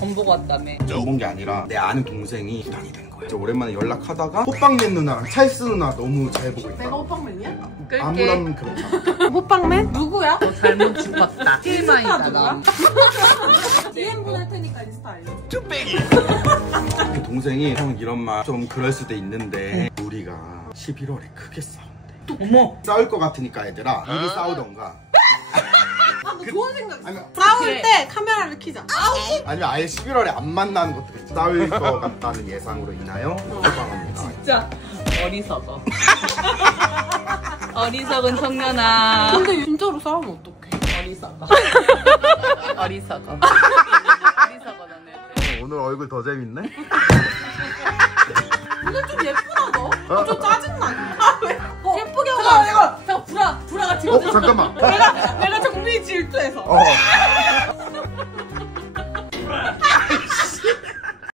전 보고 왔다며. 전 본 게 아니라 내 아는 동생이 구단이 된 거야. 오랜만에 연락하다가 호빵맨 누나랑 찰스 누나 너무 잘 보고 있다. 내가 호빵맨이야? 아무런 그렇다. 호빵맨? 누구야? 너 잘못 짚었다. TMI다 너. DM 보낼 테니까 인스타 알려. 그 동생이 형 이런 말 좀 그럴 수도 있는데 우리가 11월에 크게 싸운대. 어머. 싸울 것 같으니까 얘들아 미리 싸우던가. 너 좋은 생각 있어. 아니면, 싸울 그래. 때 카메라를 켜자. 아니면 아예 11월에 안 만나는 것도 있지. 싸울 것 같다는 예상으로 인하여 호빵합니다. 진짜 어리석어. 어리석은 청년아. 근데 진짜로 싸우면 어떡해? 어리석어. 어리석어. 어리석어 너네. 오늘 얼굴 더 재밌네? 근데 좀 예쁘다 너. 좀 짜증나. 왜? 예쁘게 하고. 잠깐 브라가 지금. 잠깐만. 내가 정민이 질투해서.